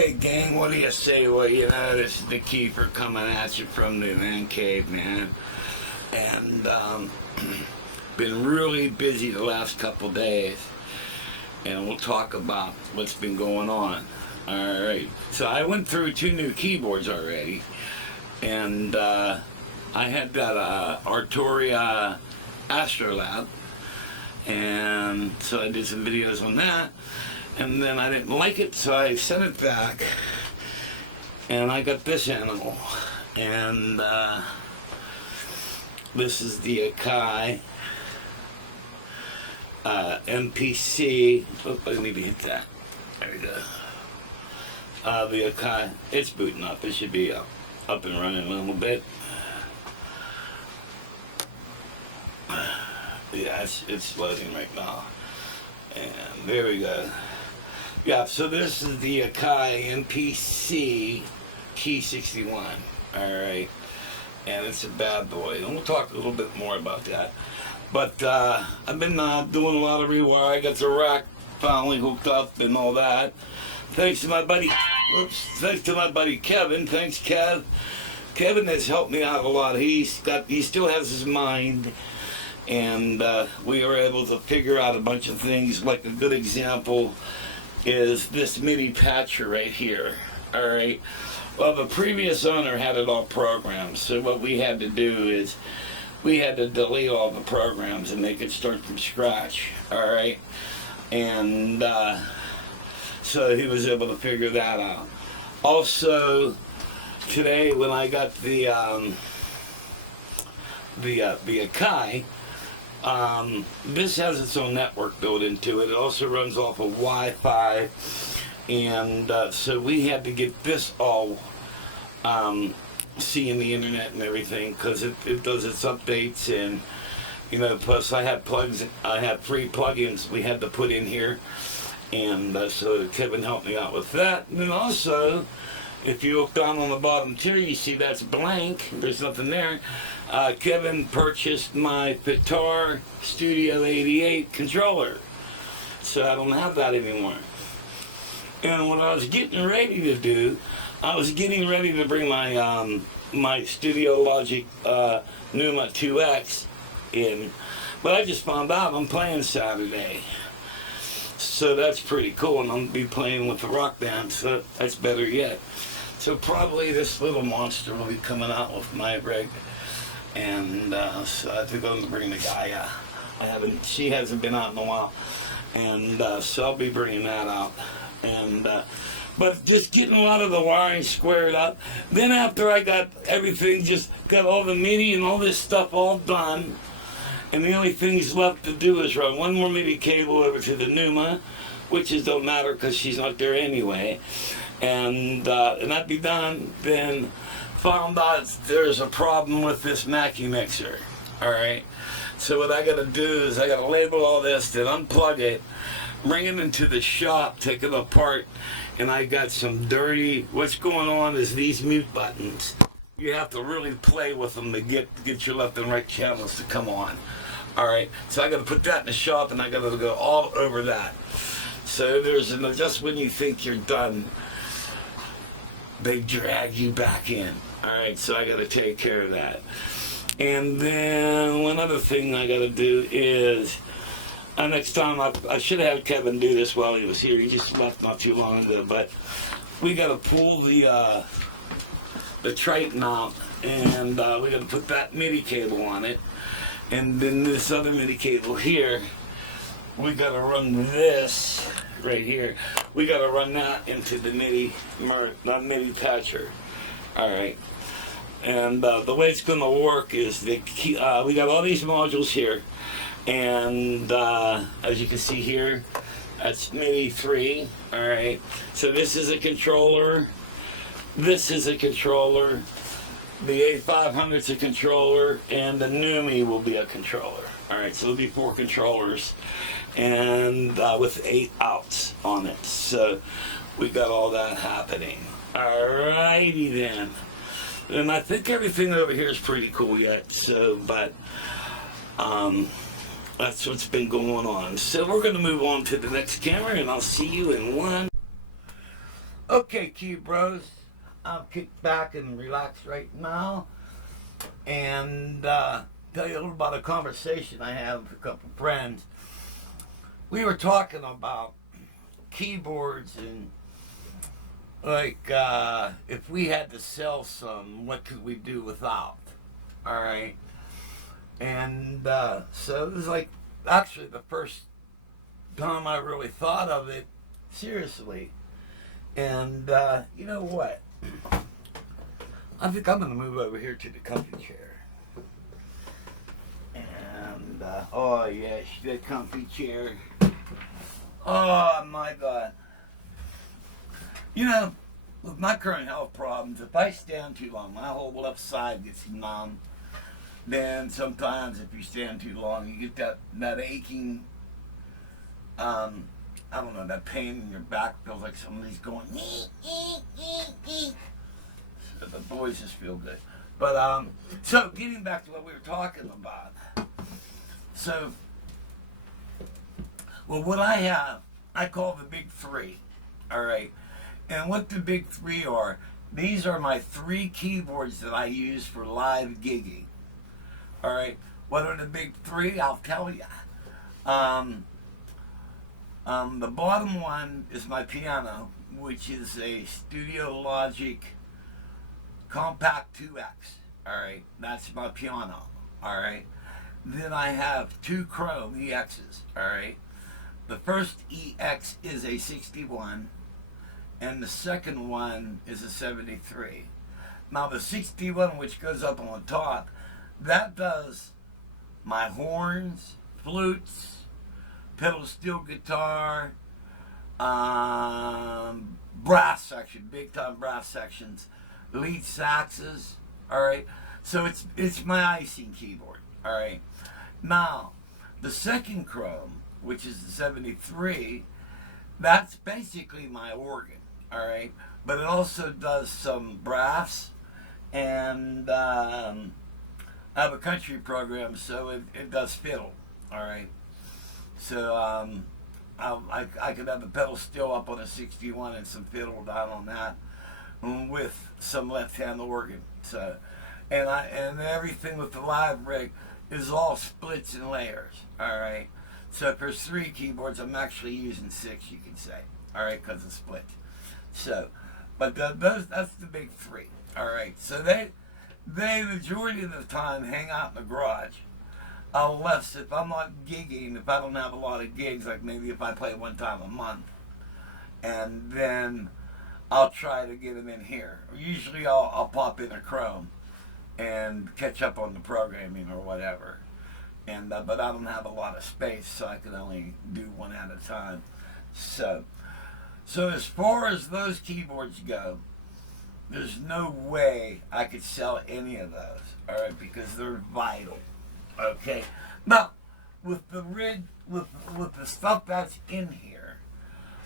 Hey gang, what do you say? Well, you know, this is the Keeper coming at you from the man cave, man. And been really busy the last couple days, and we'll talk about what's been going on. Alright, so I went through 2 new keyboards already, and I had that Arturia Astrolab, and so I did some videos on that. And then I didn't like it, so I sent it back, and I got this animal, and this is the Akai MPC. Oh, I need to hit that. There we go. The Akai, it's booting up. It should be up and running a little bit. Yeah, it's loading right now, and there we go. Yeah, so this is the Akai MPC Key 61, alright, and it's a bad boy, and we'll talk a little bit more about that. But I've been doing a lot of rewire. I got the rack finally hooked up and all that. Thanks to my buddy, Kevin. Thanks, Kev. Kevin has helped me out a lot. He still has his mind, and we were able to figure out a bunch of things. Like a good example is this MIDI patcher right here. Alright, well, the previous owner had it all programmed, so what we had to do is we had to delete all the programs and make it start from scratch. Alright, and so he was able to figure that out. Also, today when I got the Akai, this has its own network built into it. It also runs off of Wi-Fi, and so we had to get this all seeing the internet and everything, because it does its updates, and you know, plus I had free plugins we had to put in here, and so Kevin helped me out with that. And then also, if you look down on the bottom tier, you see that's blank. There's nothing there. Kevin purchased my Guitar Studio 88 controller, so I don't have that anymore. And what I was getting ready to do, I was getting ready to bring my my Studio Logic Numa 2X in, but I just found out I'm playing Saturday, so that's pretty cool, and I'm gonna be playing with the rock band, so that's better yet. So probably this little monster will be coming out with my rig. And so I think I'm going to bring the Gaia. She hasn't been out in a while, and so I'll be bringing that out. And but just getting a lot of the wiring squared up. Then after I got everything, just got all the MIDI and all this stuff all done, and the only things left to do is run one more MIDI cable over to the Numa, which don't matter because she's not there anyway, and that'd be done. Then found out there's a problem with this Mackie mixer. Alright, so what I gotta do is I gotta label all this, then unplug it, bring it into the shop, take it apart, and I got some dirty, what's going on is these mute buttons, you have to really play with them to get your left and right channels to come on. Alright, so I gotta put that in the shop, and I gotta go all over that. So there's just when you think you're done, they drag you back in. Alright, so I gotta take care of that. And then one other thing I gotta do is, next time, I should have had Kevin do this while he was here. He just left not too long ago, but we gotta pull the Triton out, and we gotta put that MIDI cable on it. And then this other MIDI cable here, we gotta run this right here. We gotta run that into the MIDI patcher. Alright, and the way it's gonna work is we got all these modules here, and as you can see here, that's MIDI 3. Alright, so this is a controller, this is a controller, the A500's a controller, and the Numi will be a controller. Alright, so it'll be 4 controllers, and with 8 outs on it. So we got all that happening. Alrighty then. And I think everything over here is pretty cool yet. So, but that's what's been going on. So we're going to move on to the next camera, and I'll see you in one. Okay, Key Bros, I'm kicked back and relaxed right now, and tell you a little about a conversation I had with a couple of friends. We were talking about keyboards and like if we had to sell some, what could we do without? All right, and so it was like actually the first time I really thought of it seriously. And you know what? I think I'm going to move over here to the comfy chair. And, oh yes, the comfy chair. Oh my God. You know, with my current health problems, if I stand too long, my whole left side gets numb. Then sometimes if you stand too long, you get that aching, I don't know, that pain in your back feels like somebody's going, so the boys just feel good. But, so getting back to what we were talking about. So, well, what I have, I call the big three, all right? And what the big three are, these are my 3 keyboards that I use for live gigging, all right? What are the big 3? I'll tell you. The bottom one is my piano, which is a Studio Logic Compact 2X. Alright, that's my piano. Alright. Then I have 2 Chrome EXs. Alright. The first EX is a 61, and the second one is a 73. Now, the 61, which goes up on the top, that does my horns, flutes, pedal steel guitar, brass section, big time brass sections, lead saxes. All right, so it's my icing keyboard. All right, now the second Chrome, which is the 73, that's basically my organ. All right, but it also does some brass, and I have a country program, so it does fiddle. All right. So I could have the pedal steel up on a 61 and some fiddle down on that, with some left-hand organ. So, and everything with the live rig is all splits and layers. All right. So if there's 3 keyboards, I'm actually using 6. You can say. All right, because it's split. So, but that's the big 3. All right. So they majority of the time hang out in the garage. Unless if I'm not gigging, if I don't have a lot of gigs, like maybe if I play one time a month, and then I'll try to get them in here. Usually I'll pop in a Chrome and catch up on the programming or whatever. And but I don't have a lot of space, so I can only do one at a time. So as far as those keyboards go, there's no way I could sell any of those, all right, because they're vital. Okay, now with the rig, with the stuff that's in here,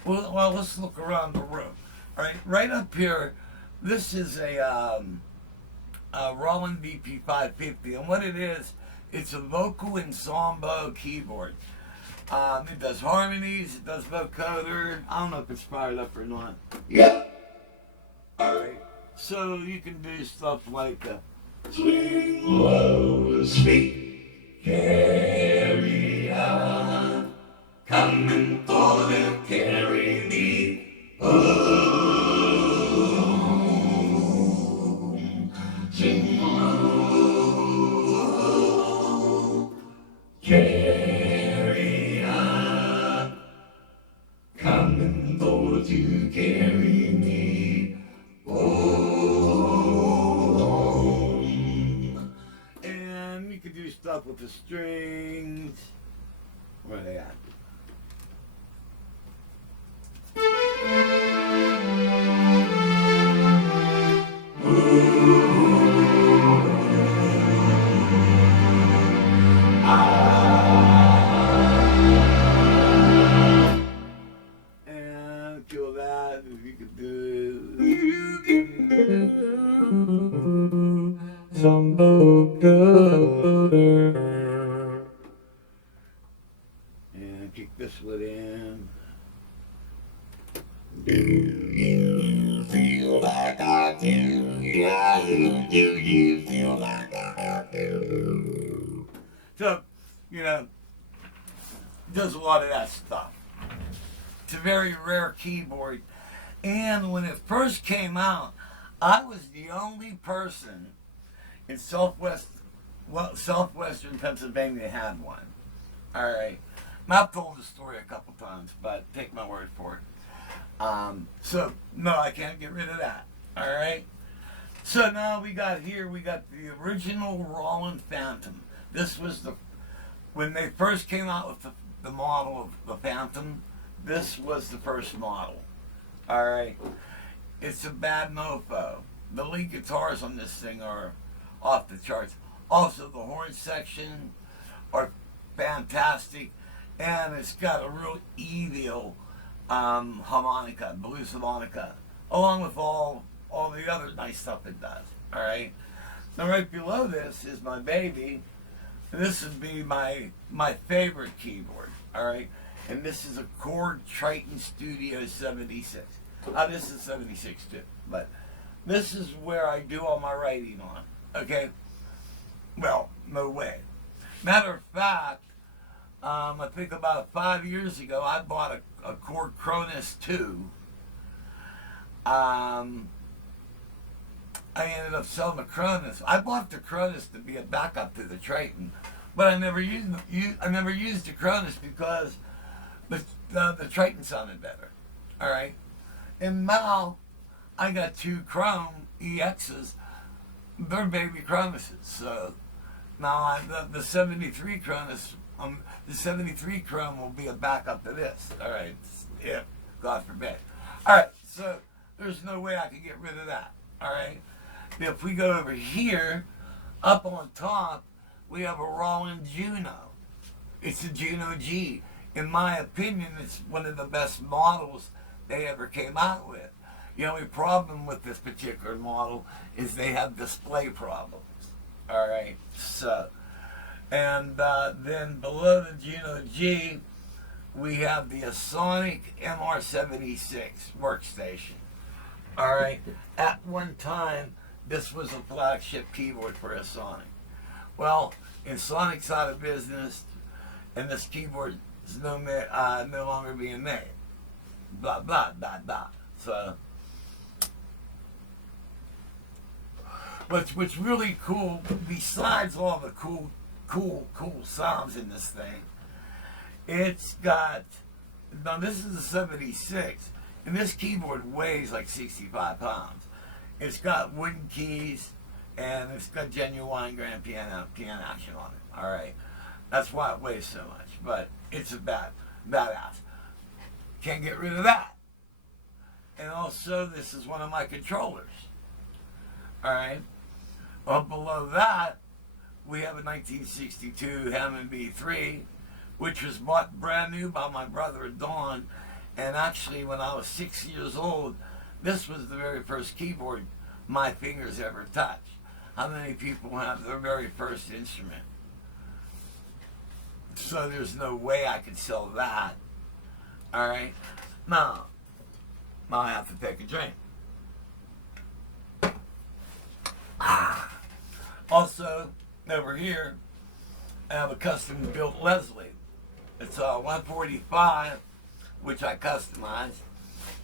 well, let's look around the room. All right, right up here, this is a Roland VP 550, and what it is, it's a vocal ensemble keyboard. It does harmonies, it does vocoder. I don't know if it's fired up or not. Yeah. All right, so you can do stuff like swing low, speak. Carry on, coming for to carry me home. Sing low, carry on, coming for to carry me home. And you could do stuff with the strings. Where are they at? And kill that. If you could do some vocoder. And kick this one in. So, does a lot of that stuff. It's a very rare keyboard. And when it first came out, I was the only person in southwestern Pennsylvania had one. All right. I've told the story a couple times, but take my word for it. So, no, I can't get rid of that. All right. So now we got the original Roland Phantom. This was when they first came out with the model of the Phantom, this was the first model. All right. It's a bad mofo. The lead guitars on this thing are off the charts. Also, the horn section are fantastic, and it's got a real evil harmonica, blues harmonica, along with all the other nice stuff it does. All right. Now, right below this is my baby. This would be my favorite keyboard. All right. And this is a Korg Triton Studio 76. This is 76 too, but this is where I do all my writing on. Okay. Well, no way. Matter of fact, I think about 5 years ago, I bought a Korg Cronus 2. I ended up selling the Cronus. I bought the Cronus to be a backup to the Triton, but I never used the Cronus because the Triton sounded better. All right, and now I got two Chrome EXs. They're baby Cronuses. So now the 73 Cronus, the 73 Chrome will be a backup to this. All right, if God forbid. All right, so there's no way I could get rid of that. All right. If we go over here, up on top, we have a Roland Juno. It's a Juno G. In my opinion, it's one of the best models they ever came out with. The only problem with this particular model is they have display problems. All right. So, and then below the Juno G, we have the Asonic MR76 workstation. All right. At one time, this was a flagship keyboard for Sonic. Well, Sonic's out of business, and this keyboard is no longer being made. Blah, blah, blah, blah. So, what's really cool, besides all the cool sounds in this thing, it's got, now this is a 76, and this keyboard weighs like 65 pounds. It's got wooden keys, and it's got genuine grand piano action on it. All right, that's why it weighs so much. But it's a badass. Can't get rid of that. And also, this is one of my controllers. All right. Up below that, we have a 1962 Hammond B3, which was bought brand new by my brother Don. And actually, when I was 6 years old, this was the very first keyboard my fingers ever touched. How many people have their very first instrument? So there's no way I could sell that. All right. Now I have to take a drink. Also, over here, I have a custom built Leslie. It's a 145, which I customized.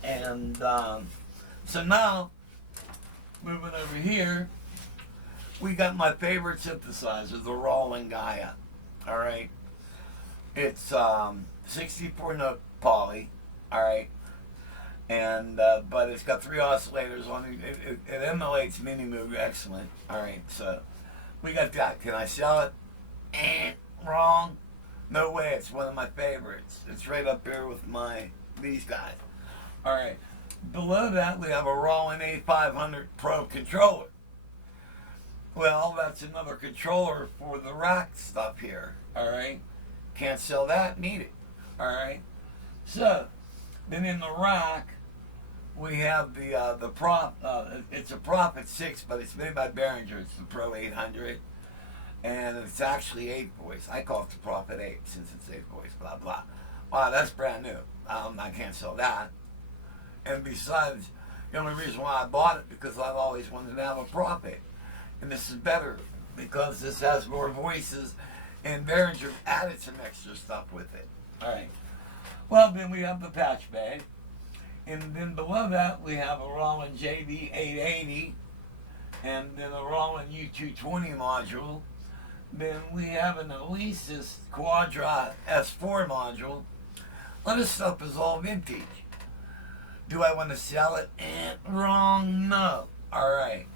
And so now, moving over here, we got my favorite synthesizer, the Roland Gaia. All right. It's 64 note poly. All right. And but it's got 3 oscillators on it. It emulates Mini Moog excellent. All right. So we got that. Can I sell it? Wrong. No way. It's one of my favorites. It's right up here with these guys. All right. Below that, we have a Roland A500 Pro controller. Well, that's another controller for the rack stuff here. All right. Can't sell that. Need it. All right. So, then in the rack, we have the prop. It's a Prophet 6, but it's made by Behringer. It's the Pro 800. And it's actually 8 voice. I call it the Prophet 8 since it's 8 voice, blah, blah. Wow, that's brand new. I can't sell that. And besides, The only reason why I bought it because I've always wanted to have a profit, and this is better because this has more voices, and Behringer added some extra stuff with it. All right. Well, then we have the patch bag, and then below that we have a Roland JV880, and then a Roland U220 module. Then we have an Alesis Quadra S4 module. All this stuff is all vintage. Do I want to sell it? Wrong. No. All right.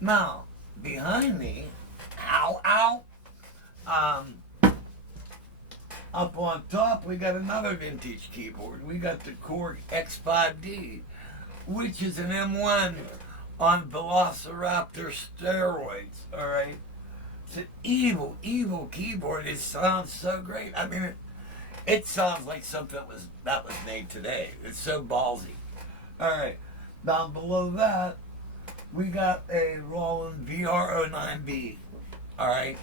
Now, behind me, up on top, we got another vintage keyboard. We got the Korg X5D, which is an M1 on Velociraptor steroids. All right. It's an evil, evil keyboard. It sounds so great. I mean, it sounds like something that was made today. It's so ballsy. All right. Down below that, we got a Roland VR09B. All right.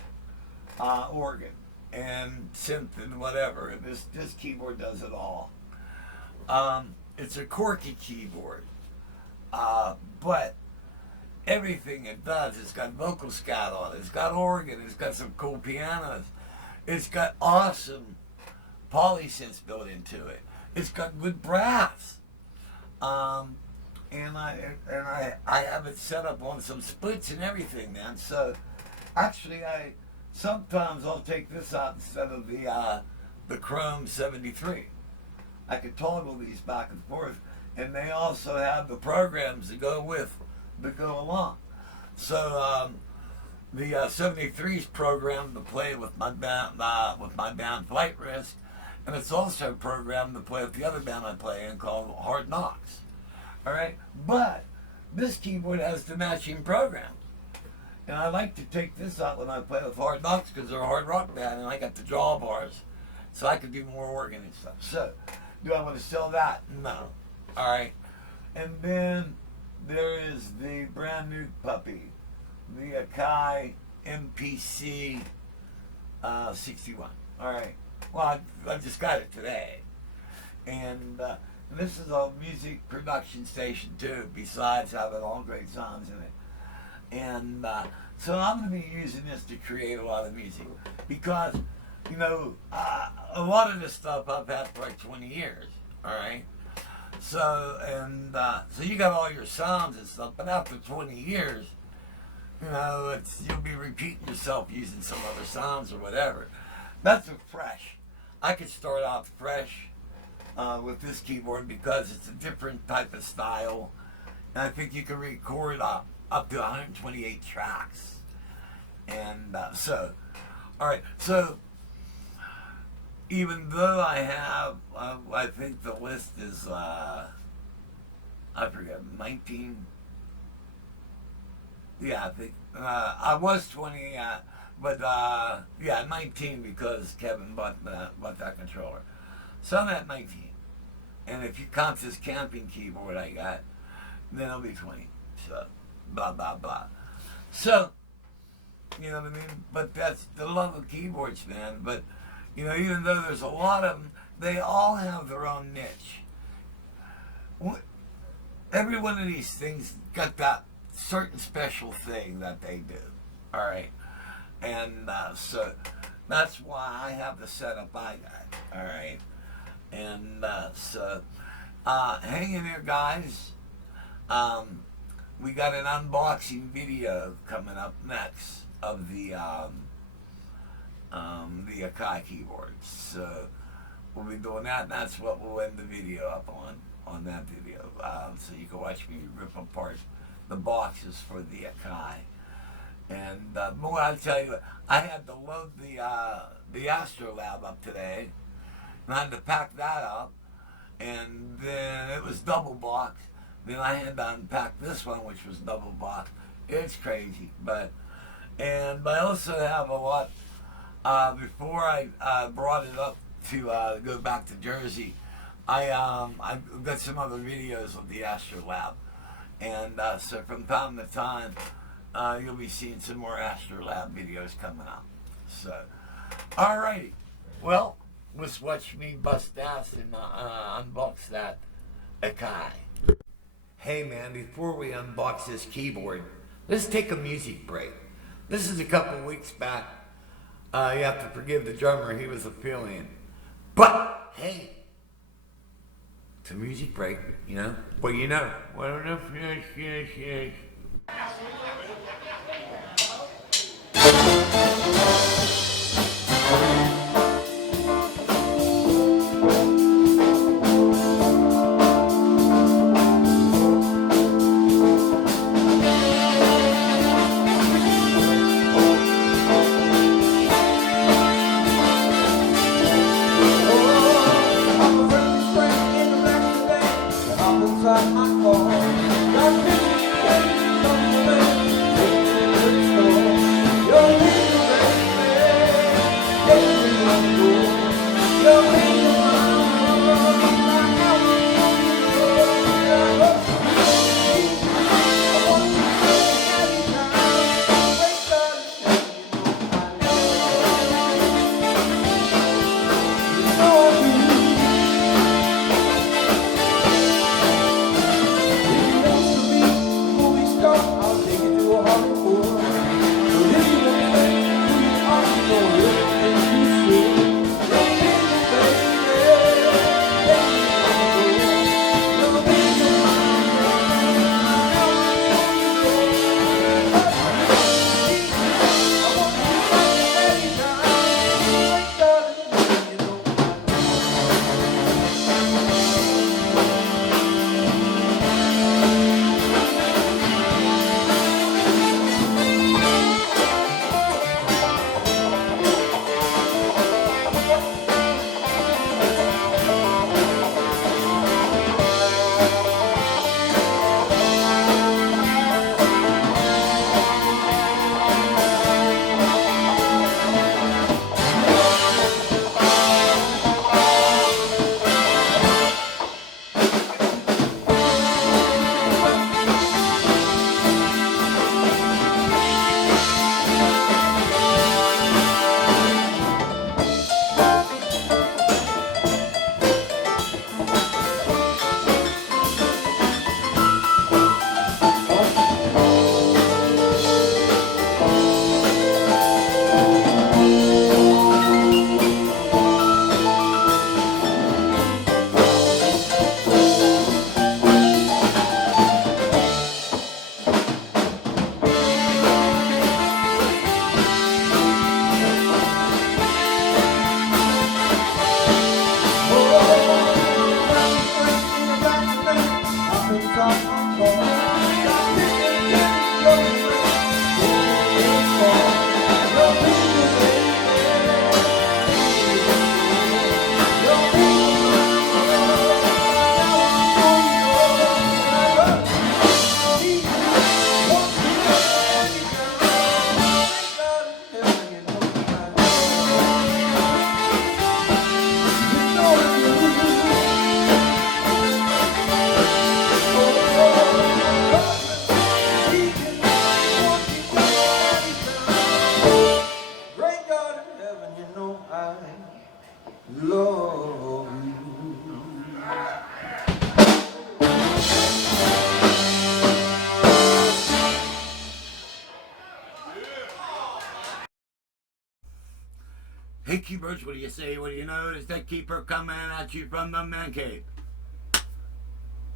Organ and synth and whatever. This keyboard does it all. It's a quirky keyboard, but everything it does, it's got vocal scat on it. It's got organ. It's got some cool pianos. It's got awesome polysynths built into it. It's got good brass. And I have it set up on some splits and everything, man. So actually, sometimes I'll take this out instead of the Chrome 73. I can toggle these back and forth, and they also have the programs that go along. So the 73's programmed to play with my band Flight Risk, and it's also programmed to play with the other band I play in called Hard Knocks. All right, but this keyboard has the matching program. And I like to take this out when I play with Hard Knocks because they're a hard rock band and I got the drawbars. So I can do more organ and stuff. So, do I want to sell that? No. Alright. And then there is the brand new puppy. The Akai MPC 61. Alright. Well, I just got it today. And this is a music production station too, besides having all great sounds in it. And so I'm going to be using this to create a lot of music because, you know, a lot of this stuff I've had for like 20 years, all right? So, so you got all your sounds and stuff, but after 20 years, you know, you'll be repeating yourself using some other sounds or whatever. That's a fresh. I could start out fresh with this keyboard because it's a different type of style. And I think you can record up to 128 tracks. And so, all right, so even though I have, I think the list is, I forget, 19, yeah, I think, I was 20, but yeah, 19 because Kevin bought that controller. So I'm at 19. And if you count this camping keyboard I got, then it'll be 20. So, blah, blah, blah. So, you know what I mean? But that's the love of keyboards, man. But, you know, even though there's a lot of them, they all have their own niche. Every one of these things got that certain special thing that they do. All right? And so that's why I have the setup I got. All right? And so hang in there, guys. We got an unboxing video coming up next of the Akai keyboards. So we'll be doing that, and that's what we'll end the video up on that video. So you can watch me rip apart the boxes for the Akai. And more, I'll tell you, I had to load the Astrolab up today, and I had to pack that up, and then it was double boxed. Then I had to unpack this one, which was double boxed. It's crazy, but I also have a lot. Before I brought it up to go back to Jersey, I've got some other videos of the Astrolab, and so from time to time, you'll be seeing some more Astrolab videos coming out. So, alrighty, well, let's watch me bust ass and unbox that Akai. Hey man, before we unbox this keyboard, let's take a music break. This is a couple weeks back. You have to forgive the drummer, he was a fill-in. But, hey, it's a music break, you know? Well, you know. Well, yes. Hey keepers, what do you say? What do you know? Is that keeper coming at you from the man cave?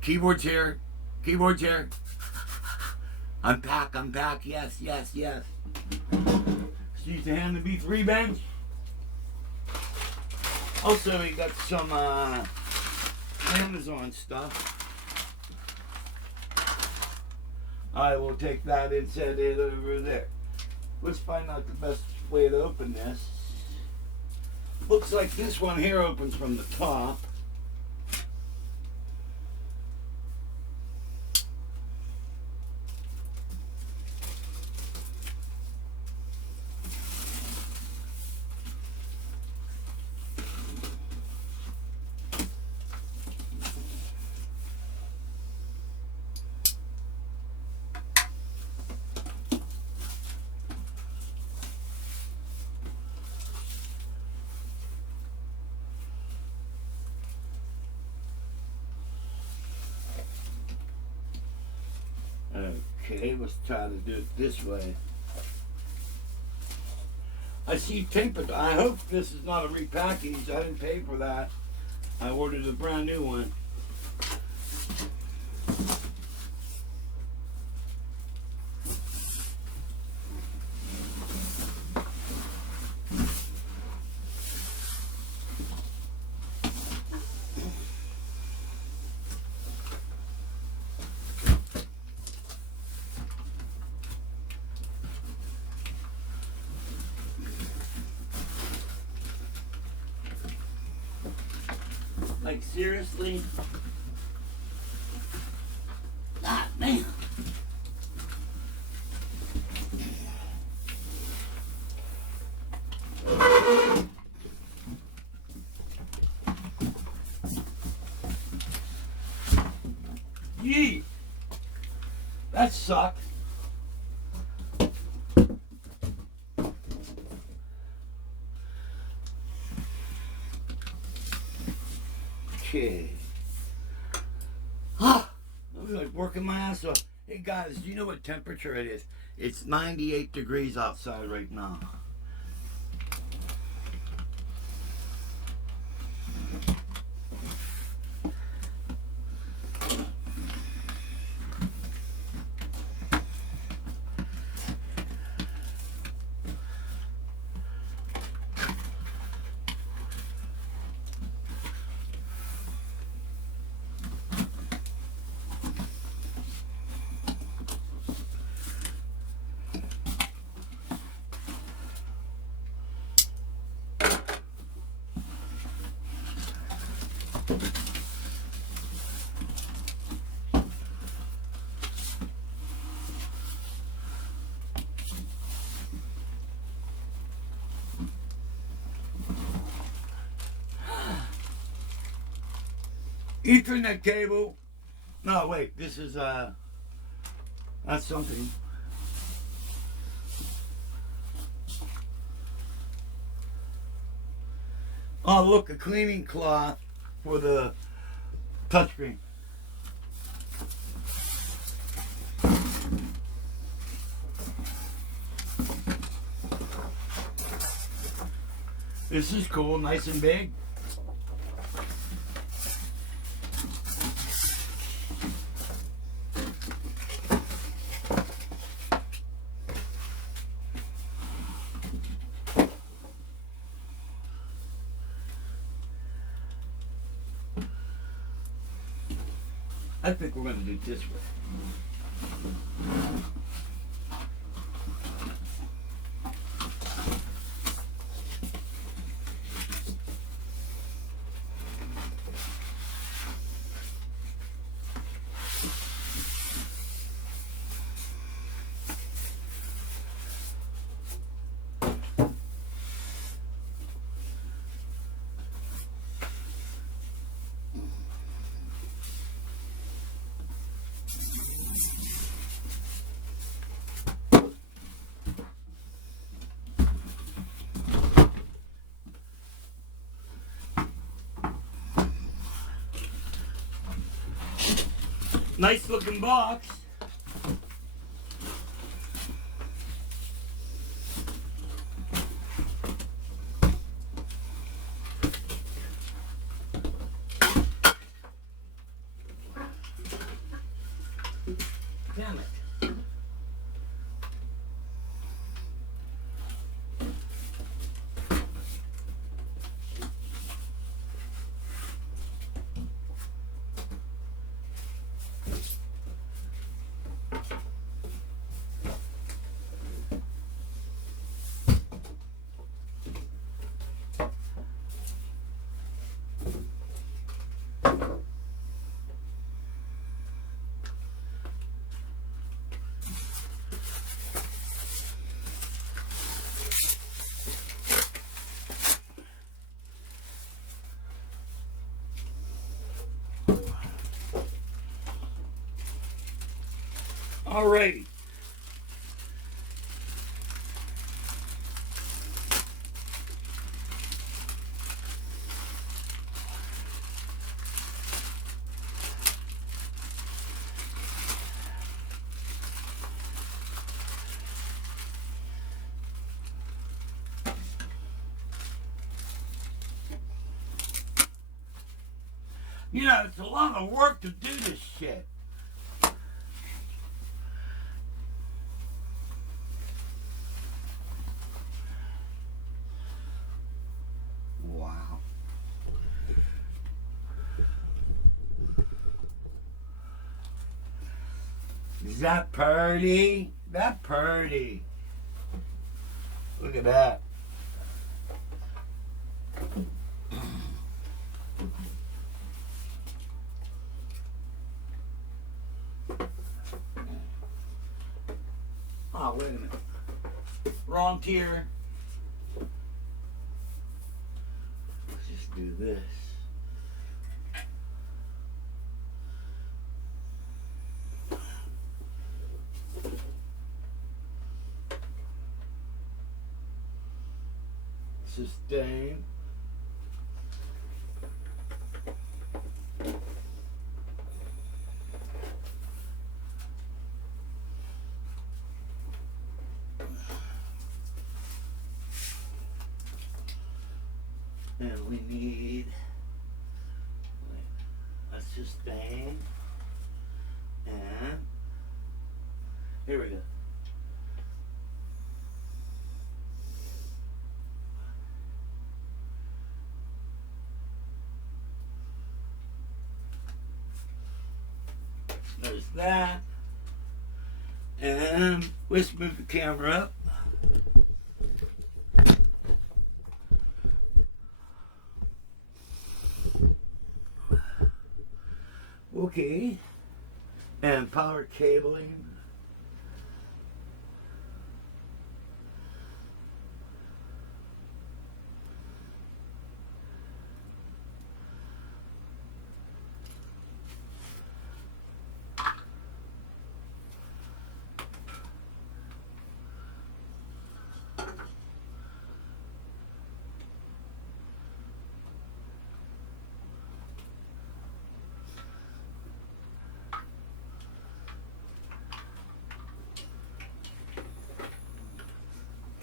Keyboards here. Keyboards here. Unpack, unpack. Yes, yes, yes. Use the hand to B3 bench. Also, we got some Amazon stuff. I will take that and set it over there. Let's find out the best way to open this. Looks like this one here opens from the top. Okay, let's try to do it this way. I see paper. I hope this is not a repackage. I didn't pay for that. I ordered a brand new one. Like, seriously? God damn. Yee! That sucked. Okay. I'm like working my ass off. Hey guys, do you know what temperature it is? It's 98 degrees outside right now. Ethernet cable. No, wait, this is, that's something. Oh, look, a cleaning cloth for the touchscreen. This is cool, nice and big. I think we're going to do it this way. Nice looking box. Damn it. Alrighty. You know, it's a lot of work to do this shit. Wow. Is that pretty? That pretty. Look at that. Oh, wait a minute. Wrong tier. Let's just do this. Sustain. And we need a sustain. And here we go. There's that. And let's move the camera up. Okay. And power cabling.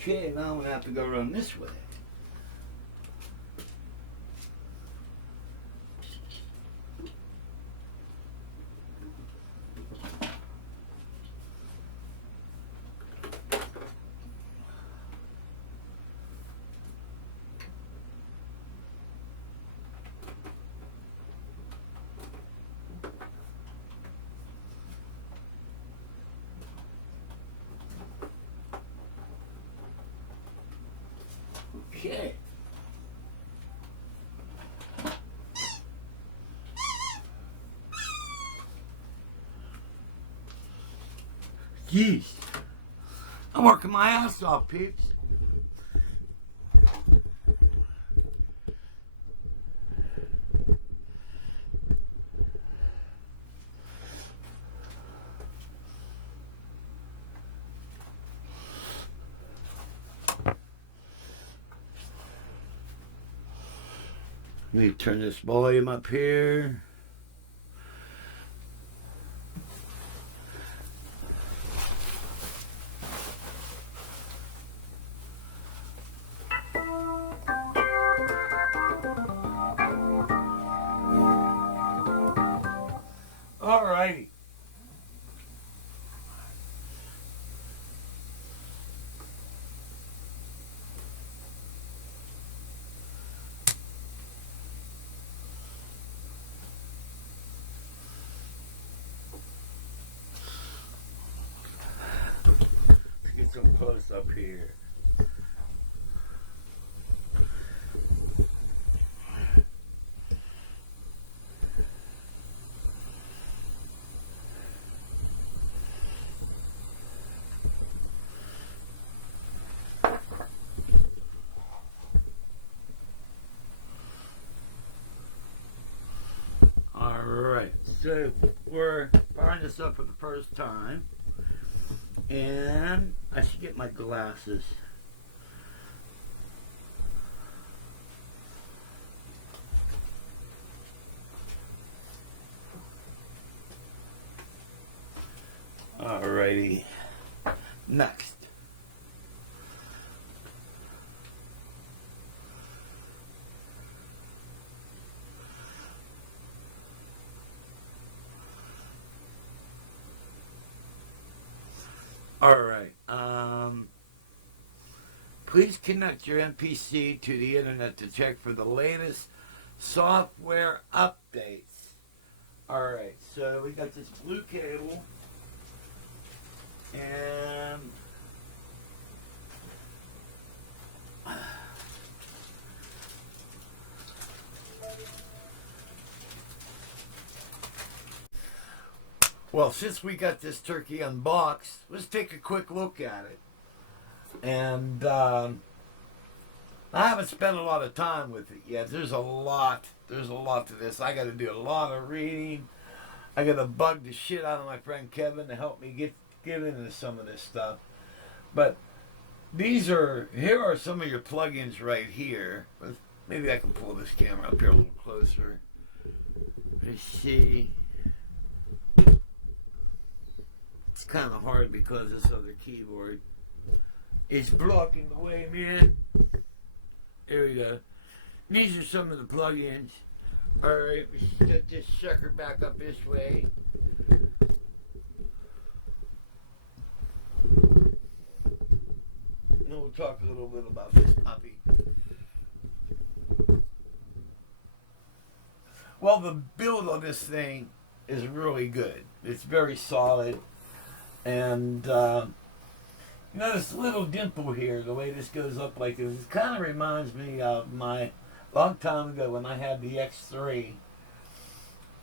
Okay, now I'm going to have to go around this way. Okay. Jeez. I'm working my ass off, peeps. Let me turn this volume up here. Alrighty. Get some close up here. Alright, so we're firing this up for the first time. And I should get my glasses. Alrighty. Next. All right. Please connect your MPC to the internet to check for the latest software updates. All right. So we got this blue cable, and well, since we got this turkey unboxed, let's take a quick look at it. And I haven't spent a lot of time with it yet. There's a lot. There's a lot to this. I got to do a lot of reading. I got to bug the shit out of my friend Kevin to help me get into some of this stuff. But here are some of your plugins right here. Maybe I can pull this camera up here a little closer. Let's see. It's kind of hard because this other keyboard is blocking the way, man. There we go. These are some of the plugins. Alright, we set this sucker back up this way. And then we'll talk a little bit about this puppy. Well, the build on this thing is really good. It's very solid. And, you know, this little dimple here, the way this goes up like this, it kind of reminds me of my long time ago when I had the X3.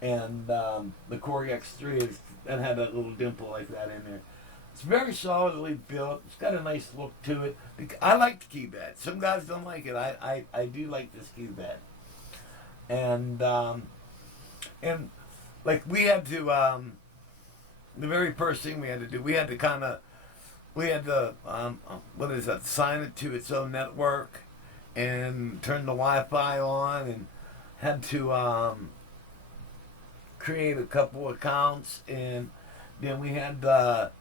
And the Core X3 that had that little dimple like that in there. It's very solidly built. It's got a nice look to it. I like the keypad. Some guys don't like it. I do like this keypad. And like we had to, the very first thing we had to do, we had to sign it to its own network and turn the Wi-Fi on, and had to create a couple accounts, and then we had to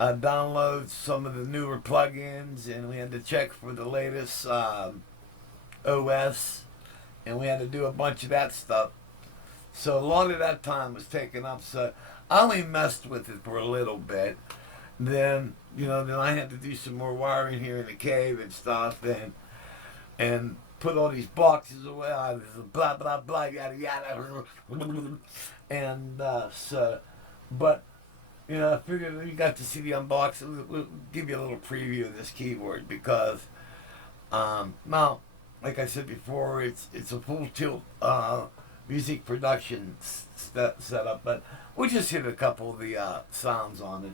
download some of the newer plugins, and we had to check for the latest OS, and we had to do a bunch of that stuff. So a lot of that time was taken up. So I only messed with it for a little bit. Then I had to do some more wiring here in the cave and stuff, and put all these boxes away, blah blah blah, yada yada, and but I figured you got to see the unboxing. We'll give you a little preview of this keyboard because now, like I said before, it's a full tilt music production setup, but we'll just hit a couple of the sounds on it.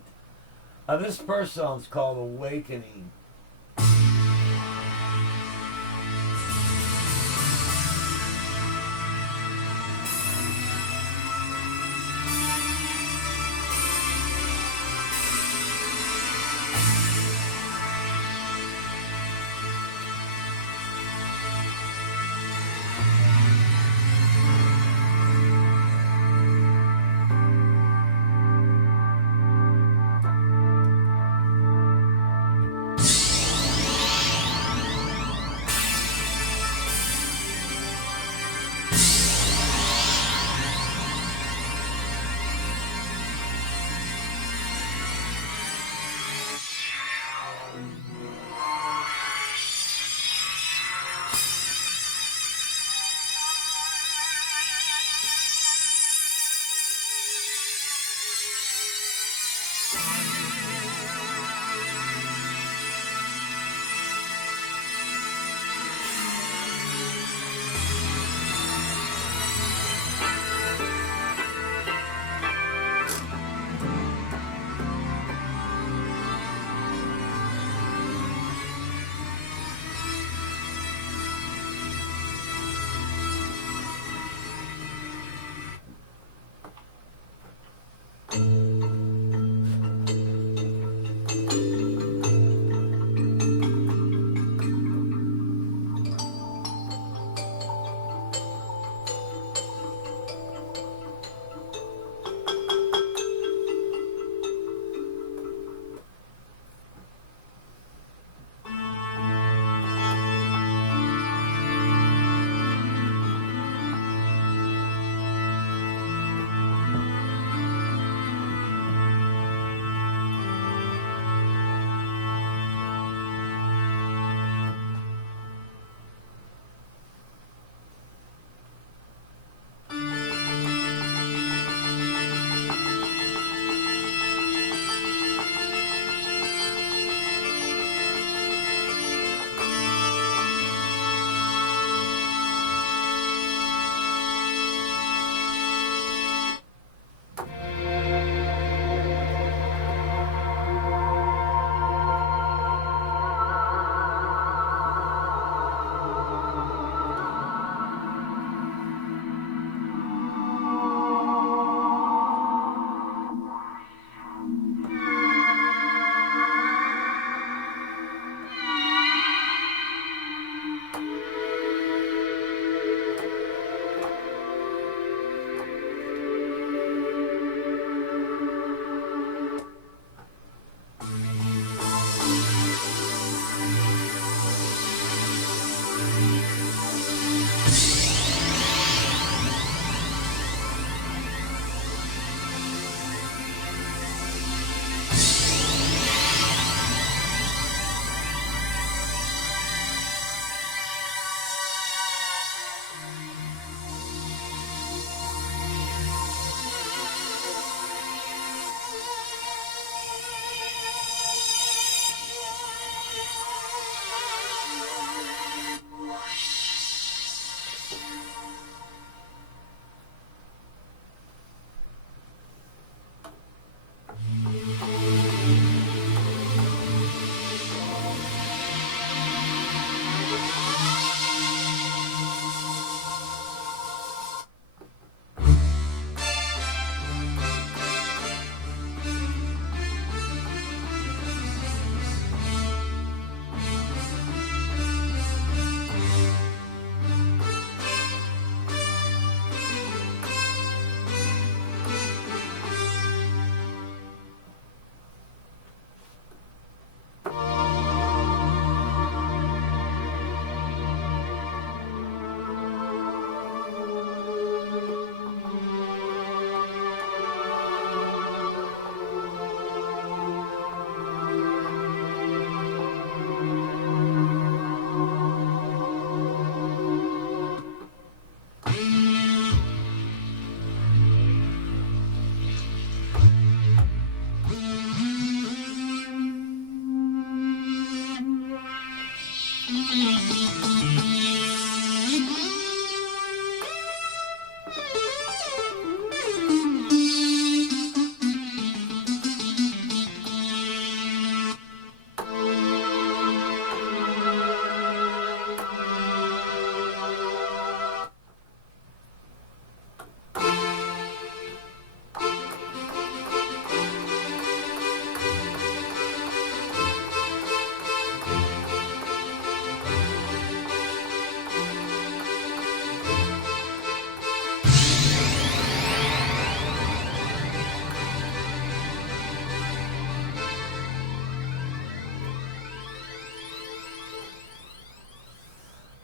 This first song's called Awakening.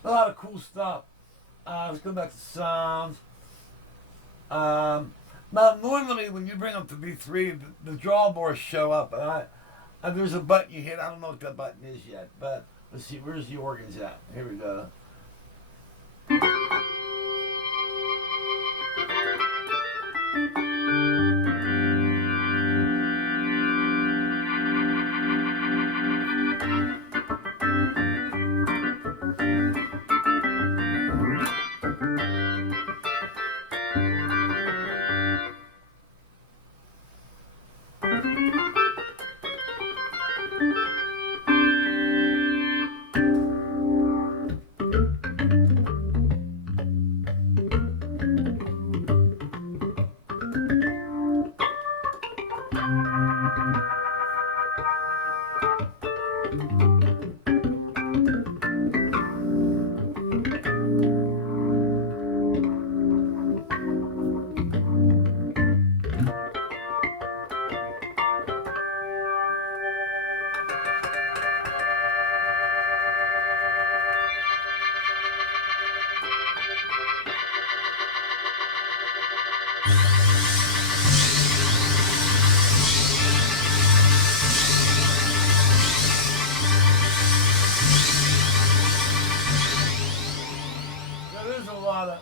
a lot of cool stuff. Let's go back to sounds. Now, normally when you bring up the V3, the drawbars show up, and there's a button you hit. I don't know what that button is yet, but let's see. Where's the organs at? Here we go.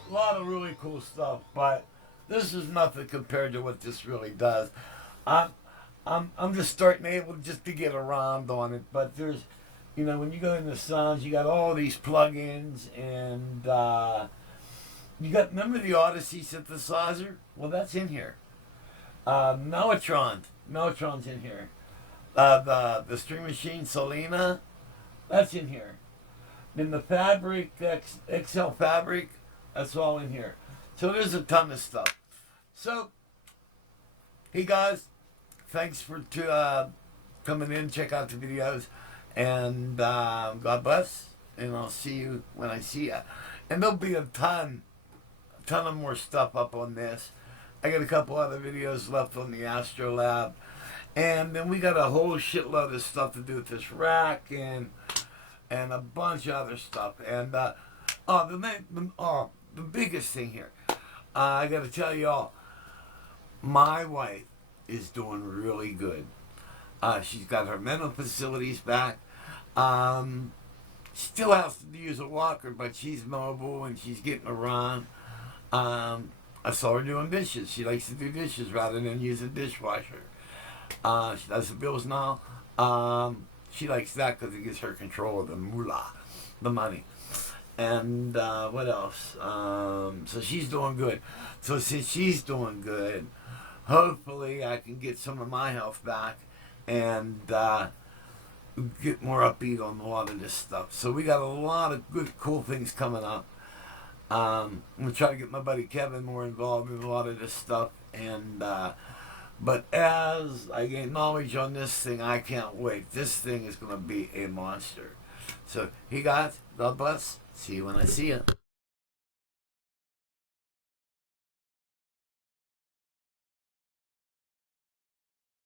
Lot of really cool stuff, but this is nothing compared to what this really does. I'm just starting able just to get around on it, but there's, when you go into sounds, you got all these plugins, and you got, remember the Odyssey synthesizer? Well, that's in here. Mellotron's in here. The String Machine Selena, that's in here. Then the Fabric XL Fabric, that's all in here. So there's a ton of stuff. So, hey guys, thanks for coming in, check out the videos, and God bless, and I'll see you when I see you. And there'll be a ton of more stuff up on this. I got a couple other videos left on the Astrolab, and then we got a whole shitload of stuff to do with this rack and a bunch of other stuff. And the biggest thing here, I got to tell y'all, my wife is doing really good. She's got her mental facilities back. Still has to use a walker, but she's mobile and she's getting around. I saw her doing dishes. She likes to do dishes rather than use a dishwasher. She does the bills now. She likes that because it gives her control of the moolah, the money. And what else? So she's doing good. So since she's doing good, hopefully I can get some of my health back and get more upbeat on a lot of this stuff. So we got a lot of good, cool things coming up. I'm going to try to get my buddy Kevin more involved in a lot of this stuff. And but as I gain knowledge on this thing, I can't wait. This thing is going to be a monster. So, hey guys, God bless. See you when I see you.